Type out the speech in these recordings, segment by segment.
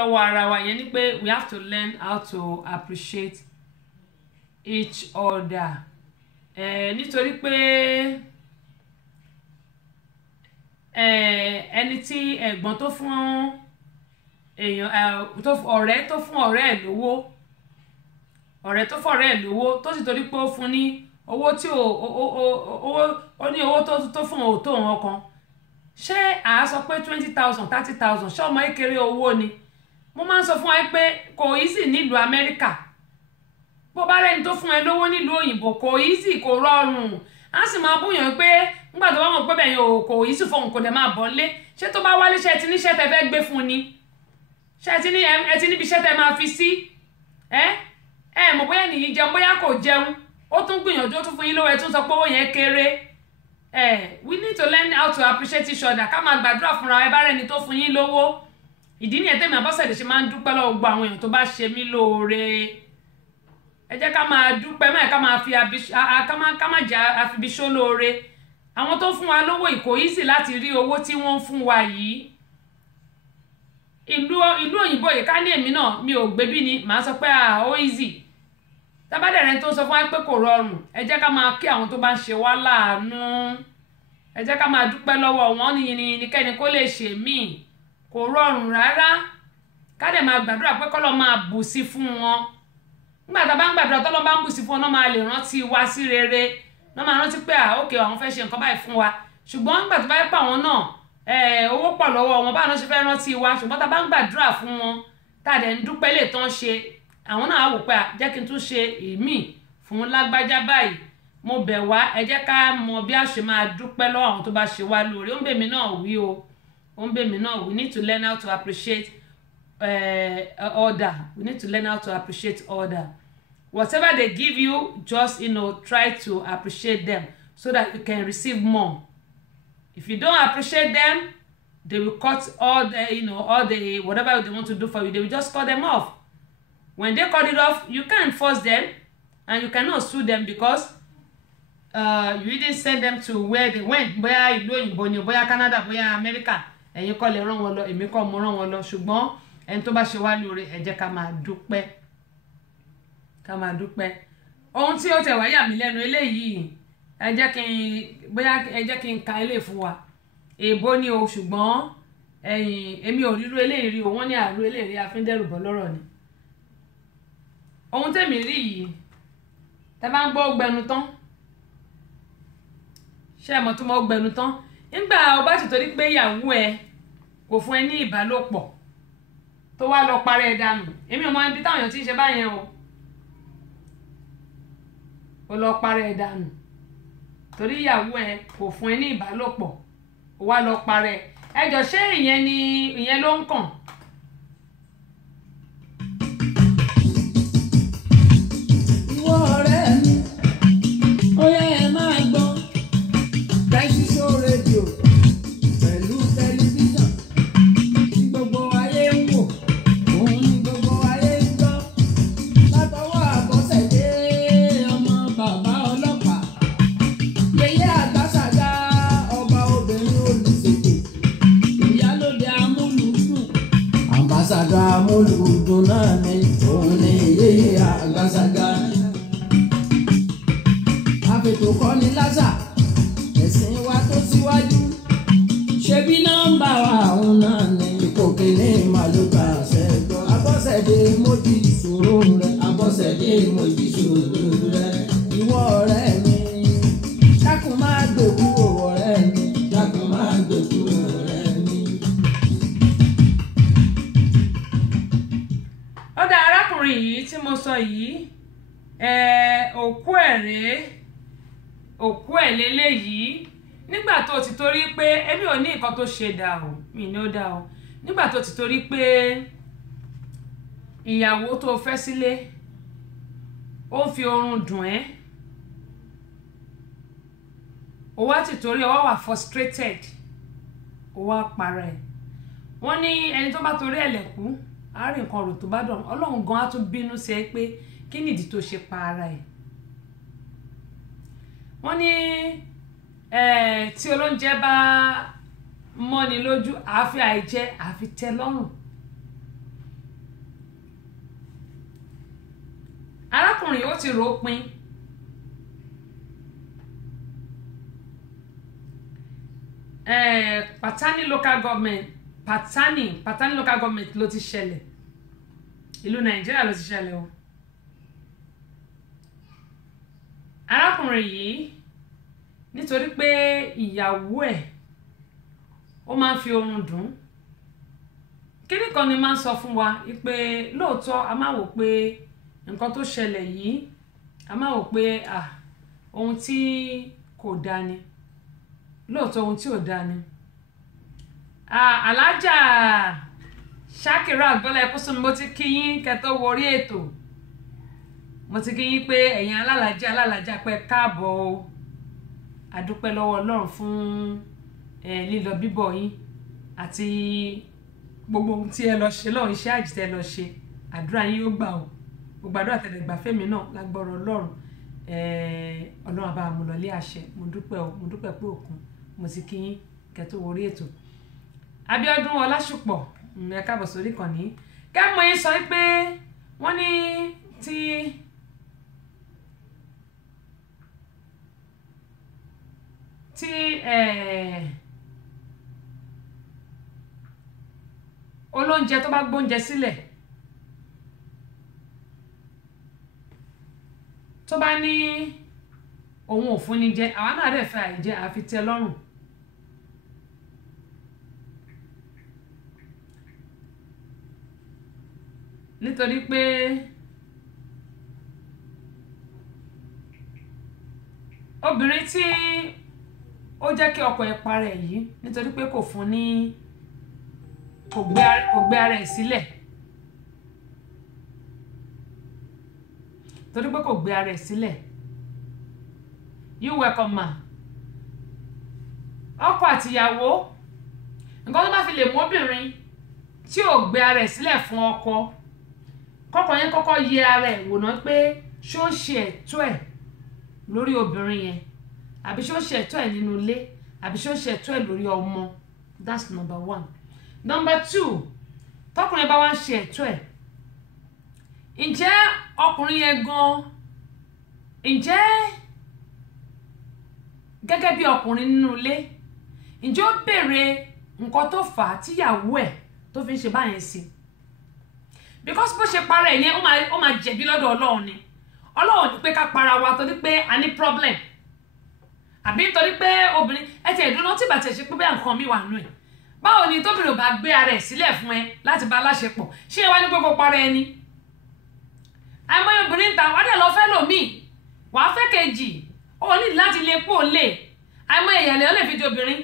lọ́wọ́ ara wa yẹn ni pé we have to learn how to appreciate each other nítorí pé ẹni tí ẹ̀gbọ́n tó fún èèyàn ọ̀rẹ́ tó fún ọ̀rẹ́ ẹ̀ lówó ọ̀rẹ́ tó fún ọ̀rẹ́ ẹ̀ lówó tó sì torí pé ó fún ní owó tí ó ní owó tó fún òótó wọn kan ṣé àá sọ pé 20,000 30,000 ṣé ọmọ kékeré owó ni mo máa ń sọ fún wa pé kò easy nílùú Amẹ́ríkà bó bá rẹni tó fún ẹ lówó nílùú òyìnbó kò easy kò rọrùn á sì máa búyàn pé nígbà tó bá mọ̀ pé bẹ̀yìn kò easy fóun kò dẹ̀ máa bọ̀ lé ṣé tó bá wálé ṣe ti níṣẹ́ tẹ fẹ́ gbé fún ni ṣé ti níbi iṣẹ́ tẹ máa fi sí mọ̀ bóyá nìyí jẹun bóyá kò jẹun ó tún gbìyànjú ó tún fún yín lówó ẹ tún sọ pé owó yẹn kéré we need to learn how to appreciate each other ká máa gbàdúrà fúnra ẹ bá rẹni tó fún yín lówó ìdí nìyẹn tèmi Abọ́sẹ̀dé ṣe máa ń dúpẹ́ lọ́wọ́ gbogbo àwọn èèyàn tó bá ṣe mí lóore ẹ jẹ́ ká máa dúpẹ́ máa ká má jẹ́ àfibiṣó lóore àwọn tó fún wa lówó kò easy láti rí owó tí wọ́n ń fún wa yìí ìlú òyìnbó yìí ká ní èmi náà mi ò gbébí ni màá sọ pé ó easy tábàdẹ̀rẹ̀ tó sọ fún wa pé kò rọrùn ẹ jẹ́ ká máa kí àwọn tó bá ń ṣe wá láàánú ẹ jẹ́ ká máa dúpẹ́ lọ́wọ́ wọn ní kẹ́ni kó lè ṣe míì kò rọrùn rárá ká dẹ̀ máa gbàdúrà pé kọ́lọ́ máa bù sí fún wọn nígbà tá a bá ń gbàdúrà tọ́lọ́ bá ń bù sí fún wọn náà máa lè rántí wa sí rere náà máa rántí pé òkè àwọn fẹ́ ṣe nǹkan báyìí fún wa ṣùgbọ́n nígbà tó bá yẹ pé àwọn náà owó pọ̀ lọ́wọ́ wọn báwọn ṣe fẹ́ rántí wa ṣùgbọ́n tá a bá ń gbàdúrà fún wọn tá a dẹ̀ ń dúpẹ́ lè tán ṣe àwọn náà á wò pé jẹ́ kí n tún ṣe ìmíì fún lágbájá báyìí mo bẹ̀ wá ẹ jẹ́ ká mọ bí a ṣe máa dúpẹ́ lọ́wọ́ àwọn tó bá ṣe wá lóore ó ń bèmí náà wí o we need to learn how to appreciate order. We need to learn how to appreciate order. Whatever they give you, just try to appreciate them so that you can receive more. If you don't appreciate them, they will cut all the whatever they want to do for you. They will just cut them off. When they cut it off, you can't force them, and you cannot sue them because you didn't send them to where they went. Bóyá ìlú òyìnbó ni, bóyá Canada, bóyá America. Ẹ̀yin kọ́ lè rán wọn lọ èmi kọ́ mo rán wọn lọ ṣùgbọ́n ẹni tó bá ṣe wá lóore ẹ jẹ́ ká máa dúpẹ́ ohun tí ó tẹ̀ wá yà mí lẹ́nu eléyìí ẹ jẹ́ kí n ka eléyìí fún wa èèbó ni o ṣùgbọ́n èmi ò ríru eléyìí rí o wọ́n ní àrú eléyìí afíndẹ́rùbọ̀ lọ́rọ̀ ni ohun tẹ̀mí rí yìí tẹ bá ń gbọ́ gbẹnu tán ṣé ẹ mọ̀ tó mọ́ gbẹnu tán nígbà o bá ti torí pé ìyàwó ẹ kò fún ẹ ní ìbálòpọ̀ tó wá lọ parẹ́ dànù èmi ò mọ ibi táwọn èèyàn ti ń ṣe báyẹn o lọ parẹ́ dànù torí ìyàwó ẹ kò fún ẹ ní ìbálòpọ̀ o wá lọ parẹ́ ẹjọ ṣé ìyẹn ló ń kàn. ìwọ ọ̀rẹ́ mi ó yẹ ẹ máa gbọ́ tẹ́síṣó rédíò pẹ̀lú tẹlifíṣàn tí gbogbo ayé ń wò òun ni gbogbo ayé ń gbọ́ látọwọ́ Àbọ́sẹ̀dé ọmọ bàbá ọlọ́pàá yẹyẹ Àgbàsàgà ọba obìnrin olùṣètò ìyálóde amúlùúdùn Àmbàsádọ̀ amúlùúdùn náà ni òun ni yẹyẹ Àgbàsàgà àfètò kọ́ni lásà ẹ̀sìn wa tó síwájú ṣebí nọ́mbà wa òun náà ní ipò kìíní màlúkà ṣẹ́gbọ́ Àbọ́sẹ̀dé mojí ìṣòro rẹ̀ Àbọ́sẹ̀dé mojí ìṣòro rẹ̀ ìwọ ọ̀rẹ́ mi dákun máa gbèkú ọ̀rẹ́ mi dákun máa gbèkú ọ̀rẹ́ mi. ó dá arákùnrin yìí tí mo sọ yìí òkú ẹ̀ rèé òkú ẹ̀ lélẹ́yìí nígbà tó ti torí pé èmi ò ní nǹkan tó ṣe dà o mi ní ó dà o nígbà tó ti torí pé ìyàwó tó fẹ́ sílé ó ń fi oorun dùn ẹ́ ó wá ti torí ọwọ́ wà frustrated ó wá para ẹ̀ wọ́n ní ẹni tó bá torí ẹ̀ lẹ̀kú àárín nǹkan rò tó bá dọ̀ Ọlọ́run gan á tún bínú sí ẹ pé kí nìdí tó ṣe pa ara ẹ̀ wọ́n ní tí olóúnjẹ bá mọ́ni lójú àáfi àìjẹ àfi tẹ́ lọ́rùn arákùnrin ó ti rò ó pin Patani local government Patani local government ló ti ṣẹlẹ̀ ìlú Nàìjíríà ló ti ṣẹlẹ̀ o arákùnrin yìí nítorí pé ìyàwó ẹ̀ ó máa ń fi oorun dùn kíní kan ni máa ń sọ fún wa pé lóòótọ́ a máa wò pé nǹkan tó ṣẹlẹ̀ yìí a máa wò pé ohun tí kò dáa ni lóòótọ́ ohun tí ò dáa ni alájà Shakirat Bọ́lá Ẹkúnsùnmi mo ti kí yín kẹ́ tó wọrí ètò mo ti kí yín pé ẹ̀yin alálàájá pé káàbọ̀ o àdúpẹ́ lọ́wọ́ Ọlọ́run fún lílọ bíbọ̀ yín àti gbogbo ohun tí ẹ lọ ṣe lọ́run iṣẹ́ àjìtẹ́ lọ ṣe àdúrà yín yóò gbà o gbogbo àdúrà tẹ̀lẹ̀ gbà fẹ́mi náà lágbọ́rọ̀ Ọlọ́run Ọlọ́run àbá mo lọ lé àṣẹ mo dúpẹ́ pé òkun mo ti kí yín kẹ́ tó wọrí ètò Abíọ́dún Ọlásùpọ̀ ẹ káàbọ̀ sórí ìkànnì kẹ́mọ̀ yín sọ pé wọ́n ní tí olóúnjẹ tó bá gbóúnjẹ sílẹ̀ tó bá ní òun ò fún ni jẹ àwa náà dẹ̀ fẹ́ àìjẹ àfi tẹ́ lọ́rùn nítorí pé obìnrin tí ó jẹ́ kí ọkọ ẹ̀ parẹ́ yìí nítorí pé kò fún ní kò gbé ara ẹ̀ sílẹ̀ torí pé kò gbé ara ẹ̀ sílẹ̀ you welcome ma ọkọ àtìyàwó nǹkan tó bá fi lè mú obìnrin tí ò gbé ara ẹ̀ sílẹ̀ fún ọkọ kọ́kọ́ yẹn kọ́kọ́ yẹ ara ẹ̀ wò ná pé ṣó ń ṣe ẹ̀tọ́ ẹ̀ lórí obìnrin yẹn àbí ṣó ń ṣe ẹ̀tọ́ ẹ̀ nínú ilé àbí ṣó ń ṣe ẹ̀tọ́ ẹ̀ lórí ọmọ that's number 1. Number 2 tọkùnrin bá wá ń ṣe ẹ̀tọ́ ẹ̀ ǹjẹ́ ọkùnrin yẹn gan ǹjẹ́ gẹ́gẹ́ bí ọkùnrin nínú ilé ǹjẹ́ ó béèrè nǹkan tó fà á tíyàwó ẹ̀ tó fi ń ṣe báyẹn sí because bó ṣe para ẹ̀ yẹn ó máa jẹ̀bi lọ́dọ̀ Ọlọ́run ni Ọlọ́run ní pé ká para wa torí pé a ní problem àbí nítorí pé obìnrin ẹ ti ẹ̀dùn tí bàtẹ̀ ṣe pé bẹ́ẹ̀ nǹkan mi wà nù ẹ̀ báwo ni tóbìnrin ò bá gbé ara ẹ̀ sílẹ̀ fún ẹ láti bá aláṣepọ̀ ṣé ẹ wá ní gbogbo para ẹni àìmọye obìnrin ta wàá dẹ̀ lọ fẹ́ lòmíì wàá fẹ́ kejì ó ní láti lè pò lè àìmọye ìyàlẹ́ ó lè fi di obìnrin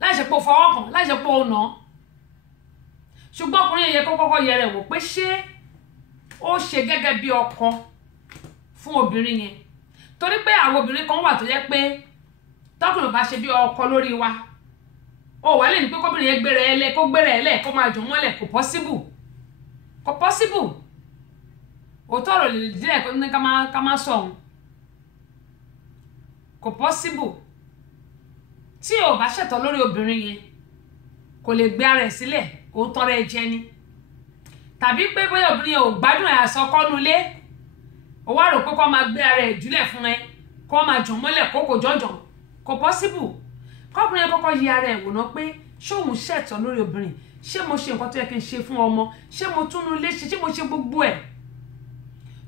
láìṣepọ̀ fọwọ́ kàn láìṣepọ̀ ọ̀nà ṣùgbọ́n ọkùnrin yẹ kó kọ́kọ́ yẹ rẹ̀ wò pé ṣé ó ṣe gẹ́gẹ́ bí ọkọ fún obìnrin yẹn torí pé àwọn obìnrin kan wà tó jẹ́ pé tọkùnrin bá ṣe bí ọkọ lórí wa ó wà lè ní pé kóbìnrin yẹn gbéra ẹ lẹ kó gbéra ẹ lẹ kó máa jù mọ́lẹ̀ kò possible òótọ́ ọ̀rọ̀ lè díẹ̀ kó ní ká má sọ òun kò possible tí ò bá ṣẹ̀tọ́ lórí obìnrin yẹn kò lè gbé ara ẹ̀ sílẹ̀ kó tọrọ ẹ jẹ ni tàbí pé bóyá obìnrin yẹn ò gbádùn ẹ̀ àsọkọ́nulé ó wá rò pé kó máa gbé ara ẹ̀ jùlẹ̀ fún ẹ kó máa jù mọ́lẹ̀ kókò jọ̀jọ̀ kò possible kọ́kùnrin yẹn kọ́kọ́ yí ara ẹ̀ wò ná pé ṣé òun ṣẹ̀tọ́ lórí obìnrin ṣé mo ṣe nǹkan tó yẹ kí n ṣe fún ọmọ ṣé mo túnú ilé ṣé mo ṣe gbogbo ẹ̀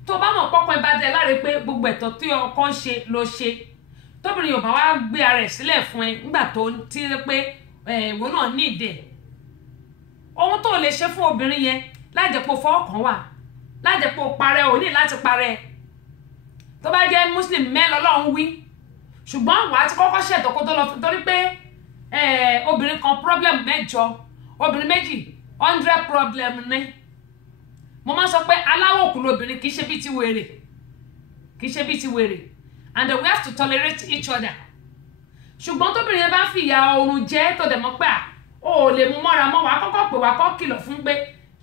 tó bá mọ̀ pọ́pọ́ ẹ bá dẹ láre pé gbogbo ẹ̀tọ́ tí ọkọ ń ṣe ló ṣe tóbìnrin yóò bá wá gbé ara ẹ̀ sílẹ̀ fún ẹ nígbà tó ti rí pé ìwọ náà ní ìdẹ̀ ohun tó lè ṣe fún obìnrin yẹn láìjẹ́pọ̀ fọ́ọ̀kan wà láìjẹ́pọ̀ parẹ́ ò ní láti parẹ́ tó bá jẹ́ muslim mẹ́lọ lọ́hún wí ṣùgbọ́n wàá ti kọ́kọ́ ṣètò kó tó lọ torí pé obìnrin kan problem mẹ́jọ obìnrin méjì 100 problem ní mo máa sọ pé aláwọ̀ òkú lobìnrin kì í ṣe bí ti wèrè and we have to tolerate each other ṣùgbọ́n tóbìnrin yẹn bá fi ìyà oorun jẹ́ tó dẹ̀ mọ́ pé ó lè mú mọ́ra mọ́ wàá kọ́kọ́ pè wàá kọ́ kìlọ̀ fún pé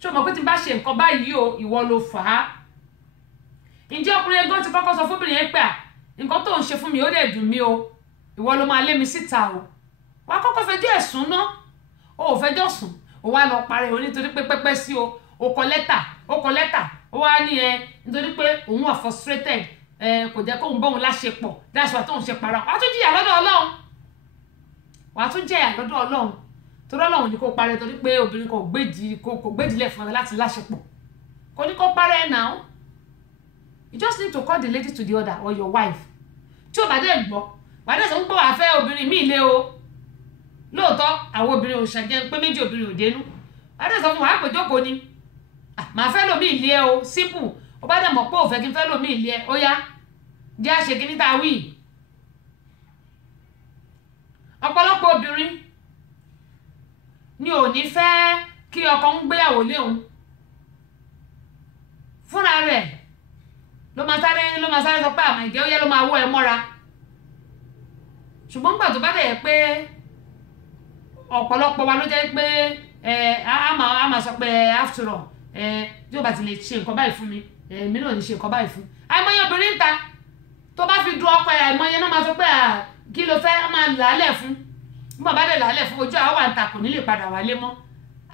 ṣé o mọ̀ pé tí n bá ṣe nǹkan báyìí o ìwọ ló fà á ǹjẹ́ ọkùnrin ẹgbọ́n ti kọ́kọ́ sọ fóbìnrin yẹn pé nǹkan tó ń ṣe fún mi ó dẹ̀ dùn mí o ìwọ ló máa lé mi síta o wàá kọ́kọ́ fẹjọ́ ẹ̀sùn ná o ò fẹjọ́ sùn o wá lọ parẹ́ o nítorí pé pẹ́pẹ́ sí o ó kọ lẹ́tà ó wá ní nítorí pé òun wà frustrated kò jẹ́ kóun bóun láṣepọ̀ that's why tóun ṣe para wàá tún jìyà lọ́dọ̀ Ọlọ́run torí Ọlọ́run ní kó parẹ́ torí pé obìnrin kò gbédìílẹ̀ fún ẹ láti láṣepọ̀ kò ní kó parẹ́ now you just need to call the lady to the order or your wife tí o bá dé gbọ́ wàá dé sọ pé wàá fẹ́ obìnrin míì lé o lóòótọ́ àwọn obìnrin ò ṣàjẹ́ pé méjì obìnrin ò dénú wàá dé sọ fún wàá pèjókòó ni màá fẹ́ lómi ìlé ẹ o simple ó bá dẹ̀ mọ̀ pé òfẹ́ kí n fẹ́ lómi ìlé ẹ ó yá jẹ́ àṣekí níta wí ọ̀pọ̀lọpọ̀ obìnrin ni ò ní fẹ́ kí ọkọ ń gbéyàwó léhun fúnra rẹ̀ ló máa sáré sọ pé àmọ́ ìjẹ́ ó yẹ ló máa wọ́ ẹ mọ́ra ṣùgbọ́n gbà tó bá dẹ̀ yẹ pé ọ̀pọ̀lọpọ̀ wa ló jẹ́ pé a máa sọ pé after all tí o bá ti lè ṣe nǹkan báyìí fún mi èmi náà ní ṣe nǹkan báyìí fún àìmọye obìnrin ń ta tó bá fi du ọkọ ẹ̀ àìmọye náà máa sọ pé kí ló fẹ́ máa làálẹ̀ fún bí bàbá dẹ̀ làálẹ̀ fún ojú àwọn àǹtà kò ní lè padà wálé mọ́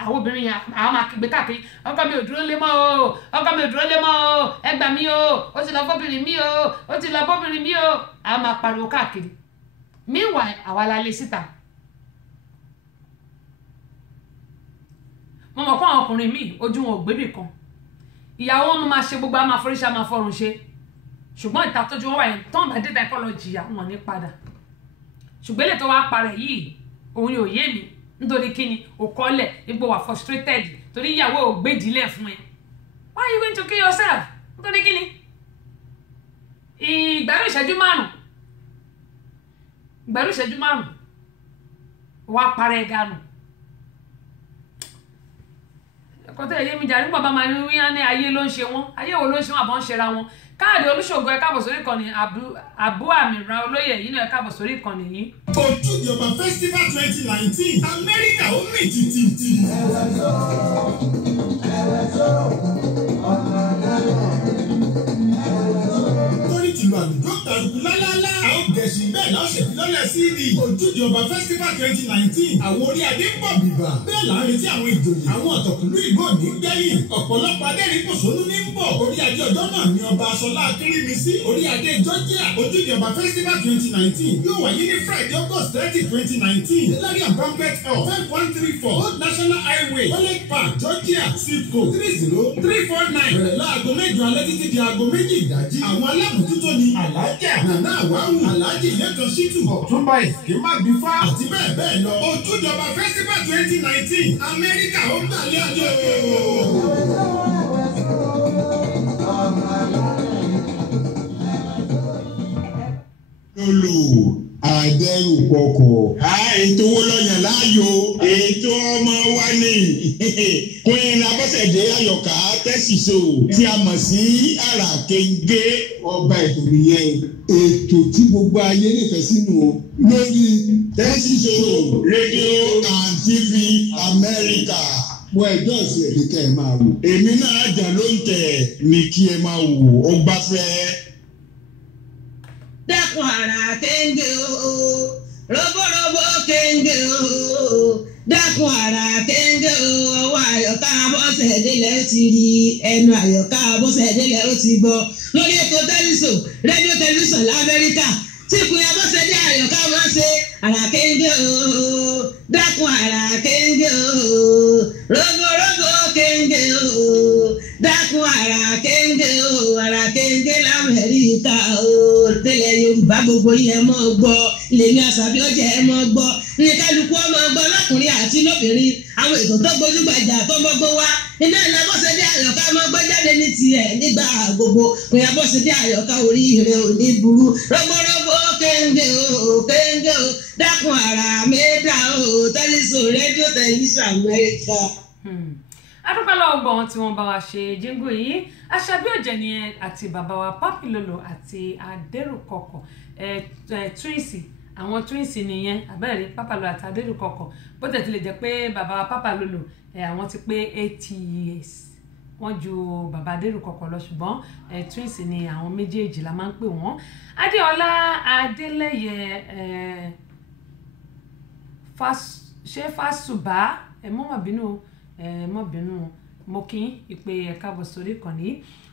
àwọn obìnrin yẹn àwọn máa kígbe káàkiri ọkọ mi ò dúró lé mọ́ o ẹ gbà mí o ó ti lọ bóbìnrin mi o àwọn máa pariwo káàkiri meanwhile àwa la lé síta mo mọ̀ pé àwọn ọkùnrin míì ojú wọn ò gbébì kan ìyàwó wọn máa ṣe gbogbo àmà foríṣà máa fọrùn ṣe ṣùgbọ́n ìta tójú wọn wà yẹn tán bá dé ta ẹ̀kọ́ lọ jìyà wọn ní padà ṣùgbọ́n èlé tó wá parẹ́ yìí òun ni ò yé mi nítorí kíni ò kọ́lẹ̀ ipò wà frustrated torí ìyàwó ò gbèdìlẹ̀ fún ẹ why are you going to kill yourself nítorí kíni ìgbàlú ìṣẹ́jú márùn wá parẹ́ dànù ẹ̀kọ́ tó yẹ mi jà nígbà bá máa ń wí ní ayé ló ń ṣe wọ́n ayé wo ló ń ṣe wọ́n àbọ̀ ń ṣera wọn káàdì olùṣògo ẹ káàbọ̀ sórí ìkànnì àbú àmìra olóyè yìí náà ẹ káàbọ̀ sórí ìkànnì yìí. Ojúde Ọba Festival 2019 Amẹ́ríkà ó mì tìtìtì. Torí tìlú àlùjọ tàrùkù lálálá. A ó gẹ̀ẹ́sì bẹ́ẹ̀ lọ́sẹ̀ tí lọ́lẹ̀ CD. Ojúde Ọba Festival 2019 àwọn orí adé ń bọ̀ bìbà. Bẹ́ẹ̀ là ń retí àwọn ìjòyè. Àwọn ọ̀tọ̀kùlú ìlú òní gbẹ̀yìn. Ọ̀pọ̀lọpọ̀ adẹ́rìn kòsónú ní ń bọ̀. Orí adé ọjọ́ náà ni ọba Aṣọlá Akérèmísí. Orí adé Georgia. Ojúde Ọba Festival 2019 yóò wáyé ní Friday August 30, 2019. Hilarion Banquet Hall 5134 Old National Highway College Park Georgia zip code 30349. Bẹ̀rẹ̀ láago 8 alẹ́ títí di aago 2 ìdájí. Àwọn alámòjútó ni Alájà Nana Àwáwù Alájì Lẹ́kan Ṣítù Ọ̀túnba Ìsìnkímágbífá àti bẹ́ẹ̀ bẹ́ẹ̀ lọ. Ojúde Ọba Festival 2019 Amẹ́ríkà ó gbàlẹ́ àjọ. Lolo àdẹrùpọ̀kọ̀. Ètò owó lọ́yàn láàyò. Ètò ọmọ wa ní Queen Abọ́sẹ̀dé Àyọ̀ká Tẹ́síṣò tí a mọ̀ sí Àràkéńgé. Ọba ètò nìyẹn. Ètò tí gbogbo ayé nífẹ̀ẹ́ sínú o lórí Tẹ́síṣò rédíò and TV Amẹ́ríkà. Mo ẹjọ́ ìsìn èdè kẹ́ ẹ máa wò. Èmi náà jà ló ń tẹ̀ ní kí ẹ máa wò ó gbáfẹ́. Dákun Àràkéńgé o, roborobo kéńgé o, dákun Àràkéńgé o, ọwọ́ Àyọ̀ká Abọ́sẹ̀dé lẹ̀ ti rí ẹnu Àyọ̀ká Abọ́sẹ̀dé lẹ̀ ó ti gbọ́ lórí ètò tẹlifíṣàn rédíò tẹlifíṣàn l'Amẹ́ríkà tí Queen Abọ́sẹ̀dé Àyọ̀ká máa ṣe Àràkéńgé o, dákun Àràkéńgé o, roborobo kéńgé o, dákun Àràkéńgé o, Àràkéńgé l'Amẹ́ríkà o. Tẹ́lẹ̀ Yorùbá gbogbo yẹn mọ́ gbọ́ lèmi Àṣàbí ọjà ẹ mọ́ gbọ́ ní kálukú ọmọ gbọ́ lọ́kùnrin àti lóbìnrin àwọn ètò tó gbójúgbàjà tó mọ́gbọ́ wá iná ìlà Abọ́sẹ̀dé Àyọ̀ká mọ́ gbọ́ jáde ní tiẹ̀ nígbà gbogbo Queen Abọ́sẹ̀dé Àyọ̀ká oríire òní burú rọ́gbọ́rọ́gbọ́ kéńgé o dákun àrà mẹ́ta o tẹlifíṣàn rédíò tẹlifíṣàn Amẹ́ríkà. adúpẹ́ lọ́wọ́ gbọ́n tí wọ́n bá wa ṣe jíngò yìí Àṣàbí Òjẹ̀ní àti bàbá wa Papi Lolo àti Adérùkọ̀kọ̀ twins àwọn twins nìyẹn abẹ́rẹ́ Papa Lolo àti Adérùkọ̀kọ̀ bó tẹ̀ ti lè jẹ́ pé bàbá wa Papa Lolo àwọn ti pé 80 years wọ́n ju bàbá Adérùkọ̀kọ̀ lọ ṣùgbọ́n twins ni àwọn méjèèjì la máa ń pè wọ́n Adéọlá Adélẹ́yẹ ṣé Fásùbà mọ́ bínú mo kí ìpè ẹ káàbọ̀ sórí ìkànnì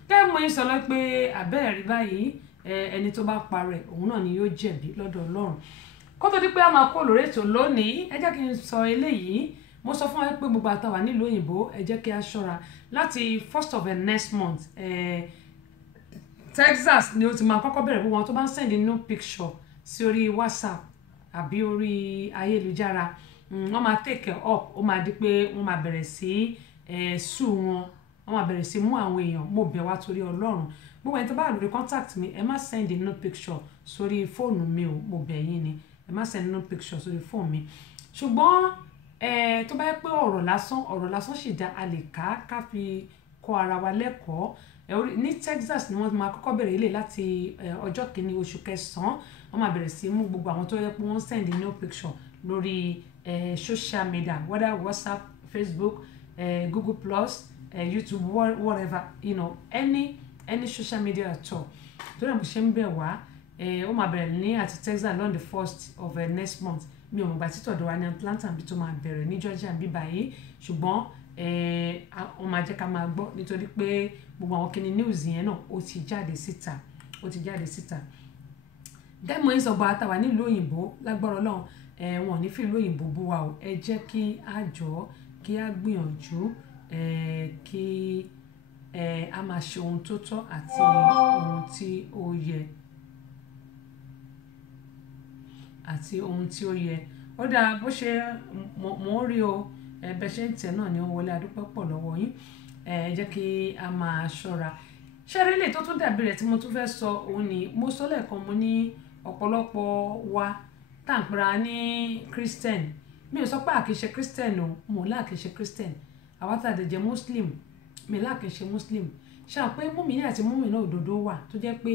gẹ́gẹ́ mo ń sọ lọ pé abẹ́rẹ́ rí báyìí ẹni tó bá parẹ́ òun náà ni yóò jẹ̀bi lọ́dọ̀ Ọlọ́run kó tó di pé a máa kó lórí ètò lónìí ẹ jẹ́ kí n sọ eléyìí mo sọ fún wa pé gbogbo àtàwà nílùú òyìnbó ẹ jẹ́ kí a ṣọ́ra láti 1st of the next month Texas ni ó ti máa kọ́kọ́ bẹ̀rẹ̀ gbogbo wọn tó bá ń send no picture sí orí WhatsApp àbí orí ayélujára wọ́n máa take up ó máa di pé wọ́n máa bẹ̀rẹ̀ sí sue wọ́n máa bẹ̀rẹ̀ sí mú àwọn èèyàn mo bẹ̀ wá torí Ọlọ́run gbogbo ẹni tó bá lórí contact mi ẹ má send no picture sórí fóònù mi o mo bẹ̀ yín ni ẹ má send no picture sórí fóònù mi ṣùgbọ́n tó bá yẹ pé ọ̀rọ̀ lásán sì dá a lè ká fi kọ́ ara wa lẹ́kọ̀ọ́ ní Texas ni wọ́n máa kọ́kọ́ bẹ̀rẹ̀ ilé láti ọjọ́ kìíní oṣù kẹsàn-án wọ́n máa bẹ̀rẹ̀ sí mú gbogbo àwọn tó yẹ pé wọ́n send no picture lórí social media whether WhatsApp, Facebook, Google Plus, YouTube, whatever, you know, any social media at all. tó dẹ̀ mo ṣe ń bẹ̀ wá ó máa bẹ̀rẹ̀ ní àti Texas on the 1st of next month mi ò mọ̀ gbà títọ̀ dọ̀ wá ní Atlanta bí tó máa bẹ̀rẹ̀ ní Georgia bí báyìí ṣùgbọ́n wọ́n máa jẹ́ ká máa gbọ́ nítorí pé gbogbo àwọn kíni news yẹn náà ó ti jáde síta dẹ́mọ̀ ẹ̀ sọ̀gbọ́n àtàwà nílùú òyìnbó lágbára Ọlọ́run wọn ò ní fi ìlú òyìnbó bú wa o ẹ jẹ́ kí a jọ kí a gbìyànjú kí a máa ṣe ohun tó tọ́ àti ohun tí ó yẹ ó dáa bó ṣe mò ń rí o bẹ́ẹ̀ ṣe ń tẹ̀ náà ni ó wọlé adúpẹ́ pọ̀ lọ́wọ́ yín ẹ jẹ́ kí a máa ṣọ́ra ṣẹ́rí lè tó tún dàbí rẹ̀ tí mo tún fẹ́ sọ òun ni mo sọ lẹ́ẹ̀kan mo ní ọ̀pọ̀lọpọ̀ wa tá à ń pera ní Christian mi ò sọ pé àkìṣe Christian o mo láàkìṣe Christian àwa tá a dẹ̀ jẹ́ Muslim mi láàkìṣe Muslim ṣe àpé mùmínì àti mùmínà òdodo wà tó jẹ́ pé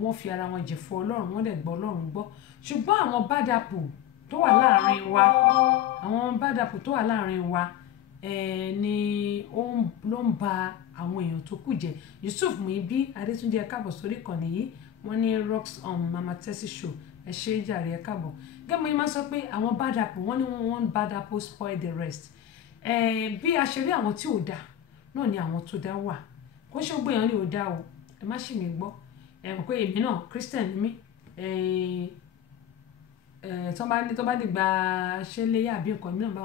wọ́n fi ara wọn jẹ̀ fún Ọlọ́run wọ́n dẹ̀ gbọ́ Ọlọ́run gbọ́ ṣùgbọ́n àwọn bad apple tó wà láàrin wa ni ló ń ba àwọn èèyàn tó kù jẹ́ Yusuf Muibi Adétúnjẹ káàbọ̀ sórí ìkànnì yìí wọ́n ní rocks on Mama Tessy show ẹ ṣe é jàre ẹ káàbọ̀ gẹ́gẹ́ mo yín máa sọ pé àwọn bad apple wọ́n ní one bad apple spoil the rest bí a ṣe rí àwọn tí ò dáa náà ni àwọn tó dá wà kó ṣe gbé èèyàn ní ò dáa o ẹ má ṣì mí gbọ́ mọ̀ pé èmi náà Christian mi tó bá dìgbà ṣe léyà àbí nǹkan mi náà bá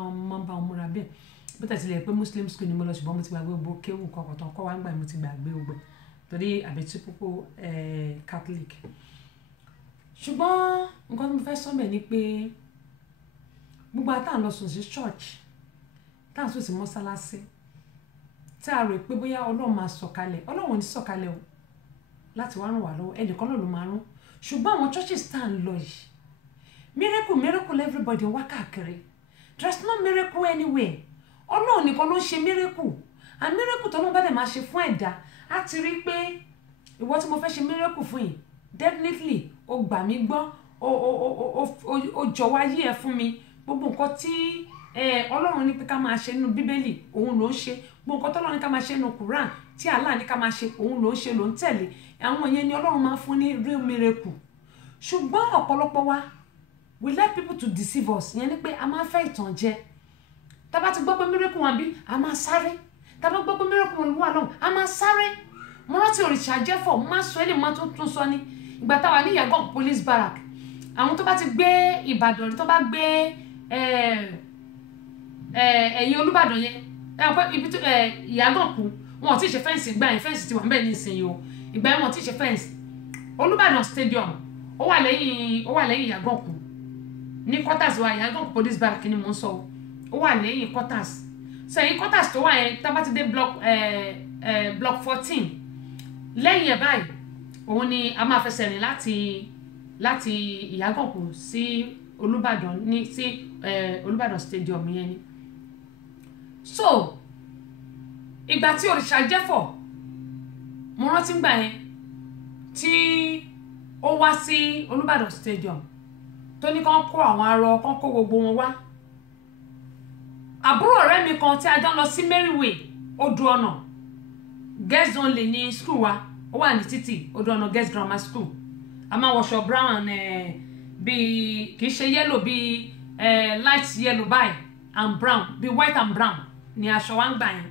wọn múra bẹ́ẹ̀ bó tẹ̀ sílẹ̀ pé Muslim school ni mo lọ ṣùgbọ́n mo ti gbàgbé gbogbo kéwù kọ̀ọ̀kan tó ń kọ́ wá ń gbà mo ti gbàgbé gbogbo torí àbẹ̀tí púpọ̀ Catholic ṣùgbọ́n nǹkan tí mo fẹ́ sọ́mẹ̀ ni pé gbogbo àtà ń lọ sùn sí church tá à ń sùn sí mọ́sálásí tí a rò pé bóyá Ọlọ́run máa sọ̀kalẹ̀ Ọlọ́run ò ní sọ̀kalẹ̀ o láti wá ràn wá lọ́wọ́ ẹnìkan náà ló máa rán ṣùgbọ́n àwọn churches tá à ń lọ yìí miracle everybody wá káàkiri there's no miracle anywhere Ọlọ́run nìkan ló ń ṣe miracle and miracle tó ló bá dẹ̀ máa ṣe fún ẹ̀dá á ti rí pé ìwọ tí mo fẹ́ ṣe miracle fún yìí definitely o gbà mí gbọ́ o jọ̀wọ́ ayé ẹ fún mi gbogbo nǹkan tí Ọlọ́run ní pé ká máa ṣe nínú Bíbélì òun ló ń ṣe gbogbo nǹkan tọ́lọ́run ní ká máa ṣe nínú Quran tí Allah ní ká máa ṣe òun ló ń ṣe ló ń tẹ̀lé àwọn yẹn ni Ọlọ́run máa ń fún ní real miracle ṣùgbọ́n ọ̀pọ̀lọpọ̀ wa we like people to deceive us yẹn ni pé a máa fẹ́ ìtànjẹ tá bá ti gbọ́ pé miracle wọn bí a máa sáré tá bá gbọ́ pé miracle wọn wà náà a máa sáré mo rántí òrìṣà jẹ́fọ̀ mo máa sọ ẹ́ lè máa tún sọ ní ìgbà táwa ní Yangan police barrack àwọn tó bá ti gbé Ìbàdàn tó bá gbé ẹ̀yìn Olúbàdàn yẹn ibi tó Yangan kú wọn ò tí ì ṣe fẹ́ǹsì ìgbà yẹn fẹ́ǹsì ti wà níbẹ̀ ní ìsinyìí o ìgbà yẹn wọn ò tí ì ṣe fẹ́ǹsì Olúbàdàn stadium ó wà lẹ́yìn Yangan kú ní quarters wa Yangan police barrack ni mo ń sọ ó wà lẹ́yìn quarters sẹ́yìn quarters tó wà yẹn tá bá ti dé block 14 lẹ́yìn ẹ̀ báyìí òun ni a máa fẹsẹ̀ rìn láti Ìyágànkù sí Olúbàdàn sí Olúbàdàn stadium yẹn ni so ìgbà tí òrìṣà jẹ́fọ̀ mo rántí gbà yẹn tí ó wá sí Olúbàdàn stadium tó ní kán kó àwọn arọ kán kó gbogbo wọn wá àbúrò ọ̀rẹ́ mi kan tí a jọ lọ sí Merriway odò ọ̀nà girls only ní school wa ó wà ní títì odò ọ̀nà girls grammar school a máa wọṣọ brown bíi kì í ṣe yellow bíi light yellow báyìí and brown bíi white and brown ni aṣọ wa ń gbà yẹn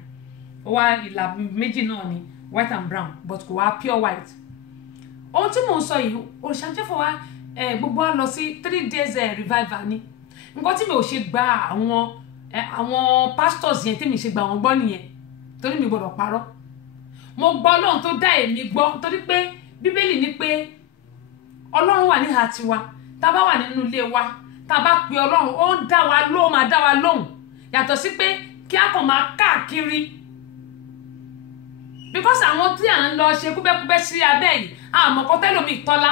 ó wá ìlà méjì náà ni white and brown but kò wá pure white. Ohun tí mò ń sọ yìí òrìṣà jẹ́fọ̀ wá gbogbo wa lọ sí 3 days revival ni nǹkan tí mi ò ṣe gba àwọn pastors yẹn tí mi ṣe gba wọn gbọ́ nìyẹn torí mi gbọ́dọ̀ parọ́. Mo gbọ́ Ọlọ́run tó dá èmi gbọ́ torí pé Bíbélì ní pé Ọlọ́run wà níhà tiwa tá a bá wà nínú ilé wa tá a bá pe Ọlọ́run ó ń dá wa lóhùn máa dá wa lóhùn yàtọ̀ sí pé kí a kàn máa káàkiri because àwọn tí à ń lọ ṣe kúbẹ́kúbẹ́ sí abẹ́ yìí àmọ́ kọ́ tẹ́lómi tọ́lá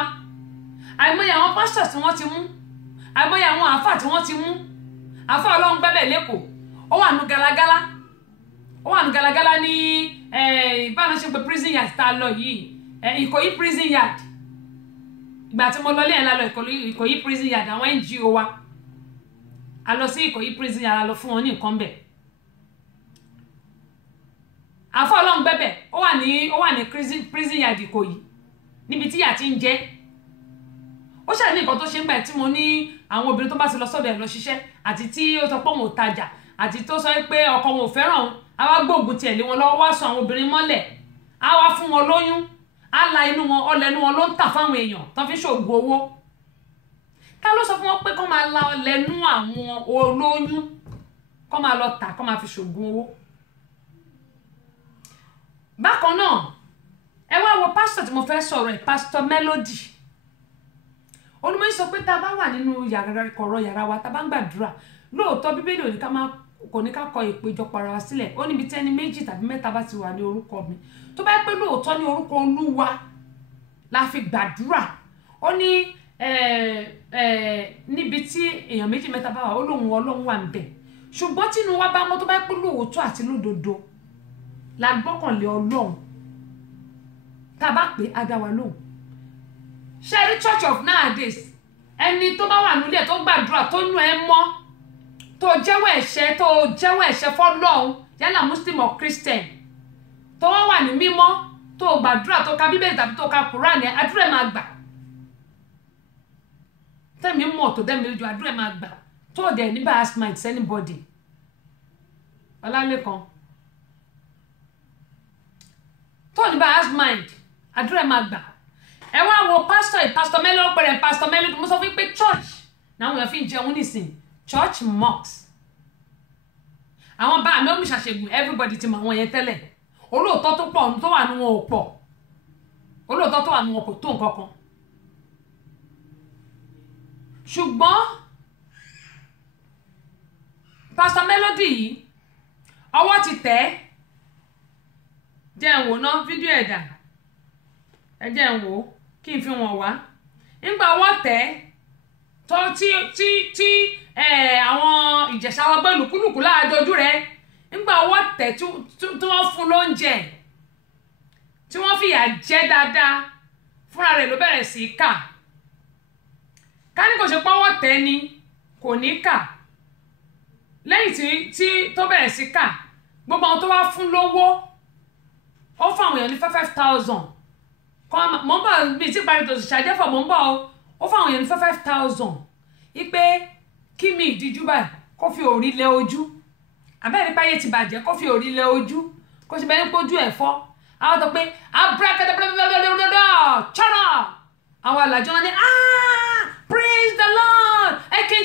àìmọye àwọn pastors tí wọ́n ti mú àìmọye àwọn àáfà tí wọ́n ti mú àáfà Ọlọ́run gbẹ́bẹ̀ lẹ́kọ̀ọ́ ó wà nù galagala ní ìbánisẹ́pẹ̀ prison yard tá a lọ yìí Ìkòyí prison yard ìgbà tí mo lọ lé ẹ̀ lálọ́ Ìkòyí prison yard àwọn NGO wa a lọ sí Ìkòyí prison yard a lọ fún wọn ní nǹkan bẹ̀ àáfà Ọlọ́run gbẹ́bẹ̀ ó wà ní prison yard Ìkòyí níbi tí ìyà ti ń jẹ ó ṣàlẹ́ ní nǹkan tó ṣe ń gbà tí mo ní àwọn obìnrin tó bá ti lọ sọ́dọ̀ ẹ̀ lọ ṣiṣẹ́ àti tí ó sọ pé òun ò tajà àti tó sọ pé ọkọ wọn ò fẹ́ràn òun á wá gbóògùn tiẹ̀ lé wọn lọ́wọ́ wá sọ àwọn obìnrin mọ́lẹ̀ á wá fún wọn lóyún á la inú wọn ọlẹ́nu wọn ló ń tà fáwọn èèyàn tó fi ṣògùn owó ká ló sọ fún wọn pé kó máa la ọlẹ́nu àwọn olóyún kó máa lọ tà kó máa fi ṣògùn owó. Bákan náà ẹ wá wo pásítọ̀ tí mo fẹ́ sọ̀rọ̀ ẹ̀ pásítọ̀ Melody olùmọ̀ sọ pé tá a bá wà nínú kọ̀rọ̀ yàrá wa tá a bá ń gbàdúrà lóòótọ́ Bíbélì kò ní ká kọ ìpéjọpọ̀ ara wa sílẹ̀ ó níbi tí ẹni 2 tàbí 3 bá ti wà ní orúkọ mi tó bá yẹ pé lóòótọ́ ní orúkọ Olúwa la fi gbàdúrà ó ní níbi tí èèyàn 2 3 bá wà ó lóhùn Ọlọ́run wà níbẹ̀ ṣùgbọ́n tí inú wa bá mọ́ tó bá yẹ pé lóòótọ́ àti lódodo la gbọ́kànlé Ọlọ́run tá a bá pè á dá wa lóhùn. Ṣẹ́rí church of nowadays ẹni tó bá wà nílé tó gbàdúrà tó nú ẹ mọ́ tó jẹ́wọ́ ẹ̀ṣẹ̀ fọ́lọ́run yálà Muslim or Christian tó wọ́n wà ní mímọ́ tó gbàdúrà tó ka Bíbélì tàbí tó ka Quran ẹ̀ àdúrà ẹ̀ máa gbà tẹ́mi mọ̀ tó dẹ́mi lójú àdúrà ẹ̀ máa gbà tó dẹ̀ ní bias mind anybody Ọlálékan tó ní bias mind àdúrà ẹ̀ máa gbà. Ẹ wá wo pastor Melo pẹ̀rẹ̀ pastor Melo mo sọ fún pé church náà wọ́n fi ń jẹun nísìn church mosque àwọn bá àmì òmìṣàṣègùn everybody ti mọ̀ àwọn yẹn tẹ́lẹ̀ olóòótọ́ tó pọ̀ tó wà ní wọn ò pọ̀ olóòótọ́ tó wà ní wọn kò tó nǹkan kan ṣùgbọ́n pastor Melody yìí ọwọ́ ti tẹ̀ jẹ́ ń wò ná fídíò ẹ̀dà ẹ jẹ́ ń wò kí n fi wọn wá nígbà ọwọ́ tẹ̀ tó tí àwọn Ìjẹ̀ṣà wa gbọ́ lùkúlùkù láàdójú rẹ̀ nígbà ọwọ́ tẹ̀ tí wọ́n fún lóúnjẹ tí wọ́n fìyà jẹ dáadáa fúnra rẹ̀ ló bẹ̀rẹ̀ sí í kà ká ní kò ṣe pọ́wọ́ tẹ̀ ni kò ní kà lẹ́yìn tí tó bẹ̀rẹ̀ sí kà gbogbo àwọn tó wá fún lówó ó fún àwọn èèyàn ní 5,000 mọ̀ ń bọ̀ bíi tí parí tó ṣàjẹ́fọ̀ mọ̀ ń bọ̀ ó fún àwọn èèyàn ní 5,000 ipe kí mi ìdíjú báyìí kó fi òrí lẹ ojú abẹ́rẹ́ páyé ti bàjẹ́ kó fi òrí lẹ ojú kó ṣe bẹ́ẹ̀ ń pójú ẹ̀ fọ́ àwọn tó pé abúrákẹ́dẹ́ chọ́nà àwọn àlàjọ wọn ni praise the Lord I can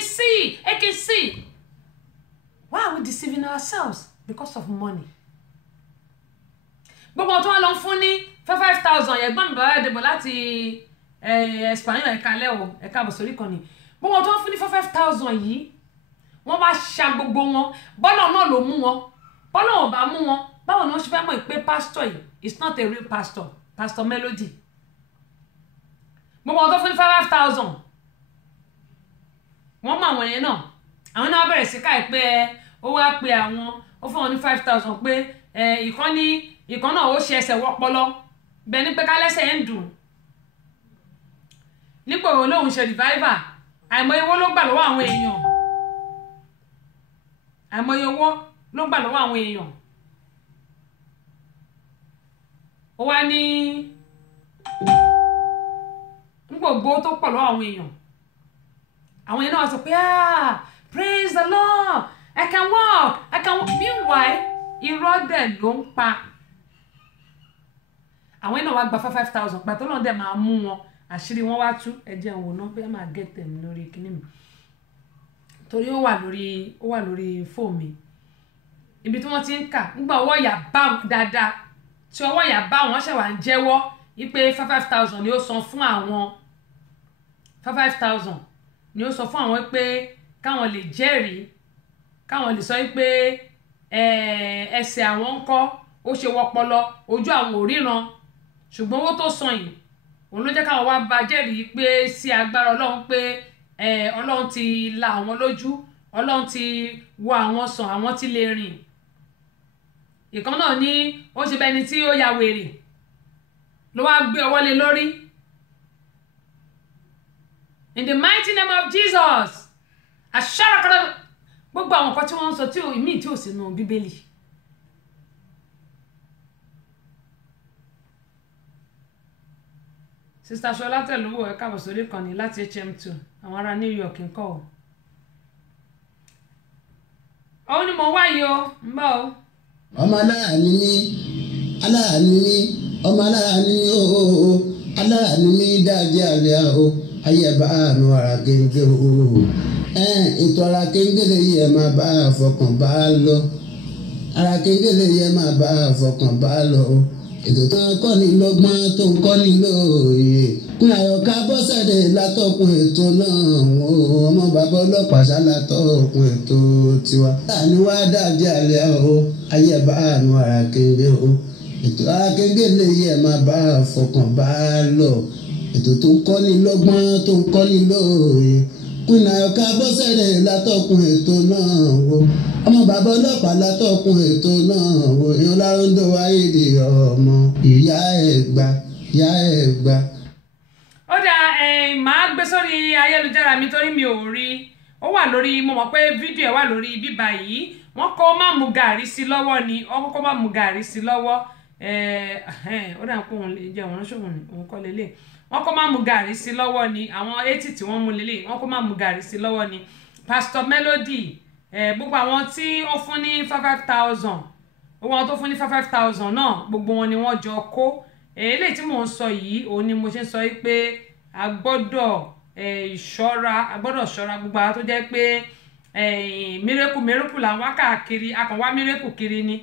see why are we deceiving ourselves because of money gbogbo tó wà lọ fún ní 5,000 yẹn gbọ́n mi bàbá ẹ̀dẹ̀bọ̀ láti Espanyol ẹ̀ka lẹ́wọ̀ ẹ̀ka àbọ̀sórí kan ni gbogbo tó wọ́n fún ní 5,000 yìí wọ́n bá ṣa gbogbo wọn bọ́lọ̀ náà ló mú wọn bọ́lọ̀ wọn bá mú wọn báwo ni wọ́n ṣe fẹ́ mọ̀ pé pastor yìí is not a real pastor Melody gbogbo tó fún ní 5,000 wọ́n mọ àwọn yẹn náà àwọn náà bẹ̀rẹ̀ sí káì pé ó wá pe àwọn ó fún wọn ní 5,000 pé ìkan náà ó ṣe ẹsẹ̀ wọ́pọlọ bẹ́ẹ̀ ni pé kálẹ́sẹ̀ ń dùn nípò òun lòun ṣe revival àìmọye owó ló gbà lọ́wọ́ àwọn èèyàn ó wá ní gbogbo tó pọ̀ lọ́wọ́ àwọn èèyàn àwọn èèyàn náà sọ pé praise the Lord I can walk meanwhile irọ́ dẹ̀ ló ń pa àwọn iná wa gba 5,000 pàtó lọ́n dẹ̀ máa mú wọn àṣírí wọn wá tú ẹ̀jẹ̀ òun náà bẹ́ẹ̀ máa get them lórí kíní mi torí ó wà lórí fóònù mi ibi tí wọ́n ti ń kà nígbà ọwọ́ ìyá bá dáadáa tí ọwọ́ ìyá bá wọn ṣẹ̀wà ń jẹ́wọ́ wípé 5,000 ni ó san fún àwọn 5,000 ni ó sọ fún àwọn pé káwọn lè jẹ́rìí káwọn lè sọ pé ẹsẹ̀ àwọn ń kọ́ ó ṣe wọpọlọ ojú àwọn ò ríran ṣùgbọ́n owó tó san yìí òun ló jẹ́ káwọn wá bá jẹ́rìí pé sí agbára ọlọ́run pé ọlọ́run ti la àwọn lójú ọlọ́run ti wo àwọn sàn àwọn ti lè rìn ìkan náà ní ó ṣe bẹ́ni tí ó ya wèrè ló wá gbé ọwọ́ lé lórí in the mighty name of Jesus àṣàràkàrà gbogbo àwọn nǹkan tí wọ́n ń sọ tí ìmíì tí ò sínú bíbélì Sister Ṣọlá Tẹ̀lúwò ẹ káàbọ̀ sórí ìkànnì láti HM2 àwọn ará New York ń kọ́ ọ òun ni mo wáyé o ń bọ̀ o. ọmọ aláàánú mi ọmọ aláàánú mi ooo aláàánú mi dáadé àríyá o ayé bá àánú ara kéńké ooo ètò ara kéńké lè yẹ máa bá àfọkàn bá lọ ara kéńké lè yẹ máa bá àfọkàn bá lọ ètò tó ń kọ́ ni lọ́gbọ́n tó ń kọ́ ni lóye kún Àyọ̀ká Bọ́sẹ̀dé látọkùn ètò náà ọmọ bàbá ọlọ́pàá ṣálátọkùn ètò tiwa. láàánú wá dáadé àlẹ́ o ayé bá àánú ara kéńké o ètò ara kéńké lè yẹ máa bá àfọkàn bá lọ ètò tó ń kọ́ ni lọ́gbọ́n tó ń kọ́ ni lóye kún Àyọ̀ká Bọ́sẹ̀dé látọkùn ètò náà ọmọ bàbá ọlọ́pàá látọkùn ètò náà èèyàn lárúndó ayédè ọmọ ìyá ẹ̀ gbà. ó dáa màá gbé sórí ayélujára mi torí mi ò rí ó wà lórí mo mọ̀ pé fídíò ẹ̀ wà lórí bíbá yìí wọ́n kọ́ má mú gàrí sí lọ́wọ́ ni wọ́n kọ́ má mú gàrí sí lọ́wọ́ ó dà pé òun lè jẹ́ òun ṣòwò ni òun kọ́ lélẹ̀ wọ́n kọ́ má mú gàrí sí lọ́wọ́ ni àwọn 80 tí wọ́n mú lélẹ̀ wọ́n kọ́ má mú gàrí sí lọ́wọ́ ni Pastor Melody gbogbo àwọn tí ó fún ní 5,000 owó wọn tó fún ní 5,000 náà gbogbo wọn ni wọ́n jọ kó eléyìí tí mò ń sọ yìí òun ni mo ṣe ń sọ yìí pé a gbọ́dọ̀ ṣọ́ra gbogbo àwọn tó jẹ́ pé mírèkù là ń wá káàkiri a kàn wá mírèkù kiri ni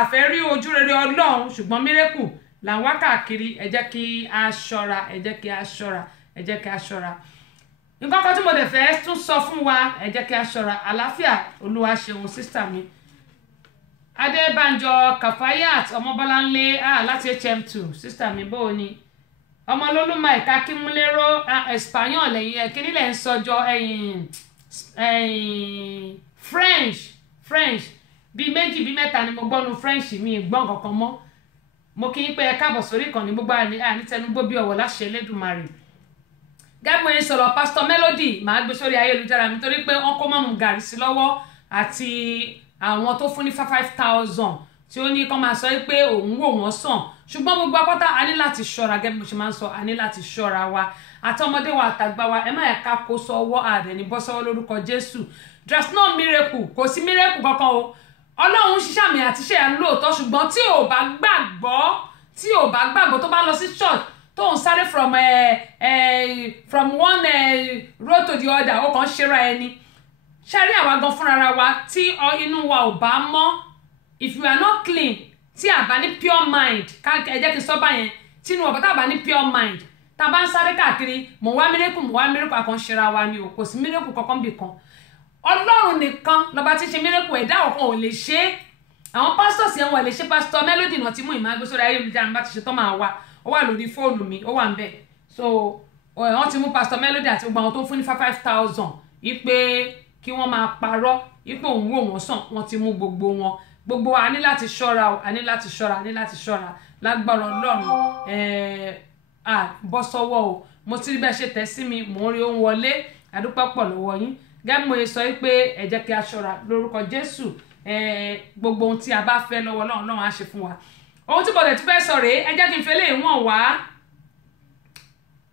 àfẹ́ rí ojú rere Ọlọ́run ṣùgbọ́n mírèkù là ń wá káàkiri ẹ jẹ́ kí a ṣọ́ra nǹkan kan tí mo dẹ̀ fẹ́ tún sọ fún wa ẹ jẹ́ kí a ṣọ́ra àlàáfíà olúwa ṣeun sísítà mi Adébánjọ Kafayat Ọmọbọ́láńlé láti HM2 sísítà mi bó o ní ọmọ lólùmọ̀ ẹ̀ka kímúlérò espanyol lẹ́yìn kíní lẹ́ ń sọjọ́ French bíi méjì bíi mẹ́ta ni mo gbọ́nu French mi gbọ́n kankan mọ́ mo kí n pé ẹ káàbọ̀ sórí ìkànnì gbogbo ànítẹnugbó bí ọ̀wọ̀ láṣẹ Elédùmarè gẹ́gbọ́n yẹn sọ̀rọ̀ Pastor Melody màá gbé sórí ayélujára mi torí pé wọ́n kó mọ́mú gàrí sí lọ́wọ́ àti àwọn tó fún ní 5,000 tí ó ní kọ́ máa sọ pé òun wò wọ́n sàn ṣùgbọ́n gbogbo apáta a ní láti ṣọ́ra gẹ́gẹ́ bí mo ṣe máa ń sọ a ní láti ṣọ́ra wa àtọmọdé wa àtàgbà wa ẹ má yẹ ká kó sọ́wọ́ ààrẹ ní bọ́ sọ́wọ́ lórúkọ Jésù there's no miracle kò sí miracle kankan o Ọlọ́run ṣiṣẹ́ àmì àti iṣẹ́ ìyanu lóòótọ́ ṣùgbọ́n tí ò bá gbàgbọ́ tó bá lọ sí church tó ń sáré from one road to the other ó kàn ṣera ẹni ṣáà rí àwa gan fúnra wa tí inú wa ò bá mọ́ if you are not clean tí a bá ní pure mind ẹ jẹ́ kí n sọ báyẹn tí inú ọ̀bá tá a bá ní pure mind tá a bá ń sáré káàkiri mò ń wá mírèkù àkàn ṣera wa ni o kò sí mírèkù kankan bì kan Ọlọ́run nìkan lọ́ba tí ń ṣe mírèkù ẹ̀dá ọ̀kan ò lè ṣe é àwọn pastors yẹn wọ́n lè ṣe Pastor Melody náà tí mú ìmágbé sórí ayélujára bá ti ṣe tán máa wá ó wà lórí fóònù mi ó wà ń bẹ̀ so wọ́n ti mú Pastor Melody àti gbogbo àwọn tó ń fún ní 5,000 wípé kí wọ́n máa parọ́ wípé òun wò wọ́n sàn wọ́n ti mú gbogbo wa ní láti ṣọ́ra o a ní láti ṣọ́ra lágbára Ọlọ́run bọ́ sọ́wọ́ o mo ti rí bẹ́ẹ̀ ṣe tẹ̀ sí mi mò ń rí ohun wọlé àdúpẹ́ pọ̀ lọ́wọ́ yín gẹ́gẹ́ mo sọ pé ẹ jẹ́ kí a ṣọ́ra lórúkọ Jésù gbogbo ohun tí a bá fẹ́ lọ́wọ́ Ọlọ́run á ṣe fún wa ohun tí mo dẹ̀ ti fẹ́ sọ rèé ẹ jẹ́ kí n fẹ́ lè wọ̀n wá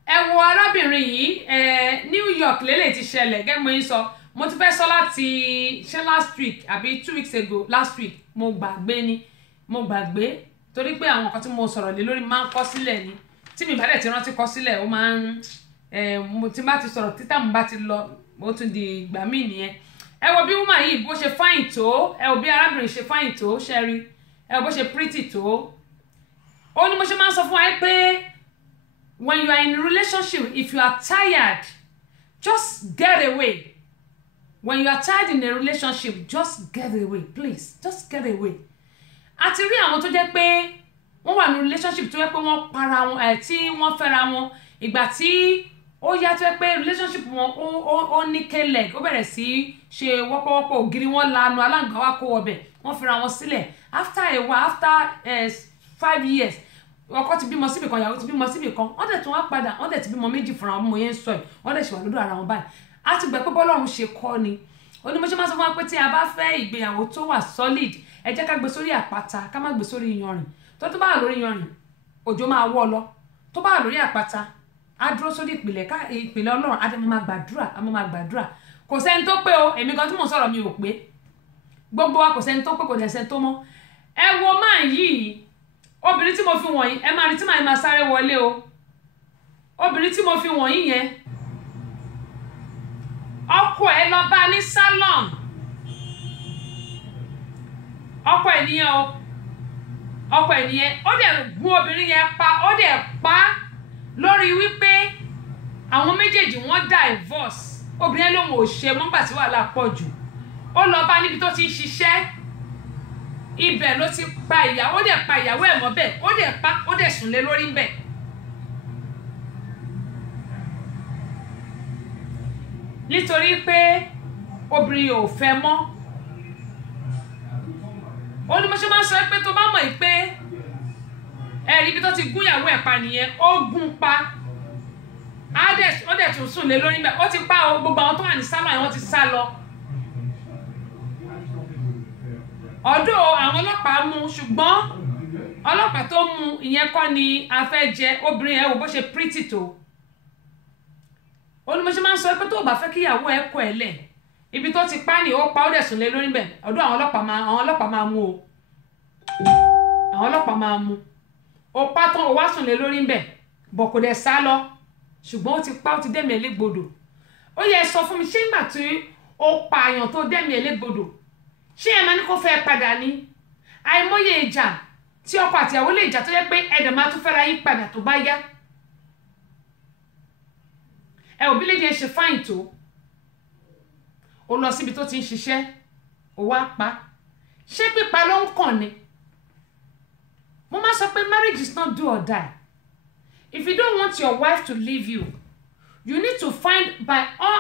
ẹ wo arábìnrin yìí New York lélẹ̀ ti ṣẹlẹ̀ gẹ́gẹ́ mo sọ mo ti fẹ́ sọ láti ṣe last week àbí 2 weeks ago last week mo gbàgbé torí pé àwọn nǹkan tí mo sọ̀rọ̀ lé lórí máa ń kọ sílẹ̀ ni tí mi bá dẹ̀ ti rántí kọ sílẹ̀ ó máa ń mo ti bá ti sọ̀rọ̀ títà mo bá ti lọ ó tún di ìgbà míì nìyẹn ẹ wo bí woman yìí bó ṣe fine tó ẹ wo bí arábìnrin ṣe fine tó ṣẹ́rí ẹ wo bó ṣe pretty tó ó ní mo ṣe máa ń sọ fún wa pé when you are in a relationship if you are tired just get away when you are tired in a relationship just get away please just get away àti rí àwọn tó jẹ́ pé wọ́n wà ní relationship tó jẹ́ pé wọ́n para wọn tí wọ́n fẹ́ra wọn ìgbà tí ó yá tó jẹ́ pé relationship wọn ó ní k-leg ó bẹ̀rẹ̀ sí ṣe wọ́pọ̀wọ́pọ̀ ògiri wọn lanu aláǹgbá wa kó wọbẹ̀ wọ́n fẹ́ra wọn sílẹ̀ after a while after 5 years ọkọ ti bímọ síbì kan ìyàwó ti bímọ síbì kan wọ́n dẹ̀ tún wá padà wọ́n dẹ̀ ti bímọ méjì fúnra wọn mo yẹn ń sọ yìí wọ́n dẹ̀ ṣe wà lọ́dọ̀ ara wọn báyìí a ti gbà pé bọ́lọ́run ṣe kọ́ ni ó ní mo ṣe máa sọ fún wa pé tí a bá fẹ́ ìgbéyàwó tó wà solid ẹ jẹ́ ká gbé sórí àpáta ká má gbé sórí iyanrìn tó bá wà lórí iyanrìn òjò máa wọ́ lọ tó bá wà lórí àpáta á dúró sórí ìpìlẹ̀ ọlọ́run á dẹ̀ máa gbàdúrà kò sẹ́ni tó pé o èmi kan tí mò ń sọ̀rọ̀ mi ò pé gbogbo wa kò sẹ́ni tó pé kò dẹ̀ sẹ́ni tó mọ́ ẹ wo máa yìí obìnrin tí mo fi wọ̀nyí ẹ máa rí tí màá sáré wọlé o obìnrin tí mo fi wọ̀nyí yẹn ọkọ ẹ lọ bá ní salon ọkọ ẹ nìyẹn o ọkọ ẹ nìyẹn ó dẹ̀ gún obìnrin yẹn pa ó dẹ̀ pa lórí wípé àwọn méjèèjì wọ́n divorce obìnrin yẹn lòun ò ṣe mọ́gbà tí wàhálà pọ̀ jù ó lọ bá níbi tó ti ń ṣiṣẹ́ ibẹ̀ ló ti pa ìyàwó ó dẹ̀ pa ìyàwó ẹ̀ mọ́bẹ̀ ó dẹ̀ pa ó dẹ̀ sùn lé lórí ń bẹ̀. nítorí pé obìnrin ò fẹ́ mọ́ ó ní mo ṣe máa ń sọ pé tó bá mọ̀ pé ẹ̀rí ibi tó ti gún ìyàwó ẹ̀ pa nìyẹn ó gún pa ó dẹ̀ tún sùn lé lórí ń bẹ̀ ó ti pa gbogbo àwọn tó wà ní sálọ̀ yẹn wọ́n ti sá lọ. ọ̀dọ̀ àwọn ọlọ́pàá mú ṣùgbọ́n ọlọ́pàá tó mú ìyẹn kọ́ ni a fẹ́ jẹ obìnrin ẹ̀ wò bó ṣe pretty tó ó ní mo ṣe máa ń sọ pé tó o bá fẹ́ kí ìyàwó ẹ̀ kọ̀ ẹ́ lẹ̀ ibi tó ti pa ni ó pa ó dẹ̀ sùn lé lórí bẹ̀ ọ̀dọ̀ àwọn ọlọ́pàá máa mú o àwọn ọlọ́pàá máa mú ó pa tán ó wá sùn lé lórí bẹ̀ bọ̀ kò dẹ̀ sá lọ ṣùgbọ́n ó ti pa ó ti dẹ́mi ẹ̀ légbodò ó yẹ sọ fún mi ṣé ìgbà tí ó pa àyàn tó dẹ́mi ẹ̀ légbodò ṣé ẹ máa ní kó fẹ́ padà ní àìmọye ìjà tí ọkọ àti ìyàwó lè jà tó yẹ pé ẹ̀dẹ̀ máa tún fẹ́ra yí padà tó bá yá ẹ òbí lè ṣe fáìn tó o lọ síbi tó ti ń ṣiṣẹ́ o wá pa ṣé pípa ló ń kàn ni mo máa sọ pé marriage is not do or die if you don't want your wife to leave you you need to find by all